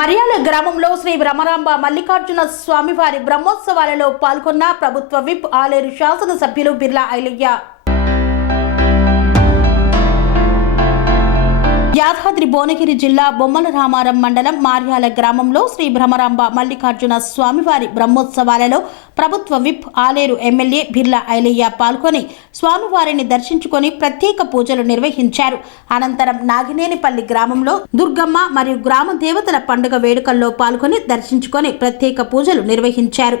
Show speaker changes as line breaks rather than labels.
మరియాల గ్రామంలో శ్రీ భ్రమరాంబ మల్లికార్జున స్వామివారి బ్రహ్మోత్సవాలలో పాల్గొన్న ప్రభుత్వ విప్ ఆలేరు శాసనసభ్యులు బిర్లా ఐలయ్య. యాదాద్రి భువనగిరి జిల్లా బొమ్మల రామారం మండలం మార్యాల గ్రామంలో శ్రీ భ్రమరాంబ మల్లికార్జున స్వామివారి బ్రహ్మోత్సవాలలో ప్రభుత్వ విప్ ఆలేరు ఎమ్మెల్యే బిర్లా ఐలయ్య పాల్గొని స్వామివారిని దర్శించుకొని ప్రత్యేక పూజలు నిర్వహించారు. అనంతరం నాగినేనిపల్లి గ్రామంలో దుర్గమ్మ మరియు గ్రామ దేవతల పండుగ వేడుకల్లో పాల్గొని దర్శించుకొని ప్రత్యేక పూజలు నిర్వహించారు.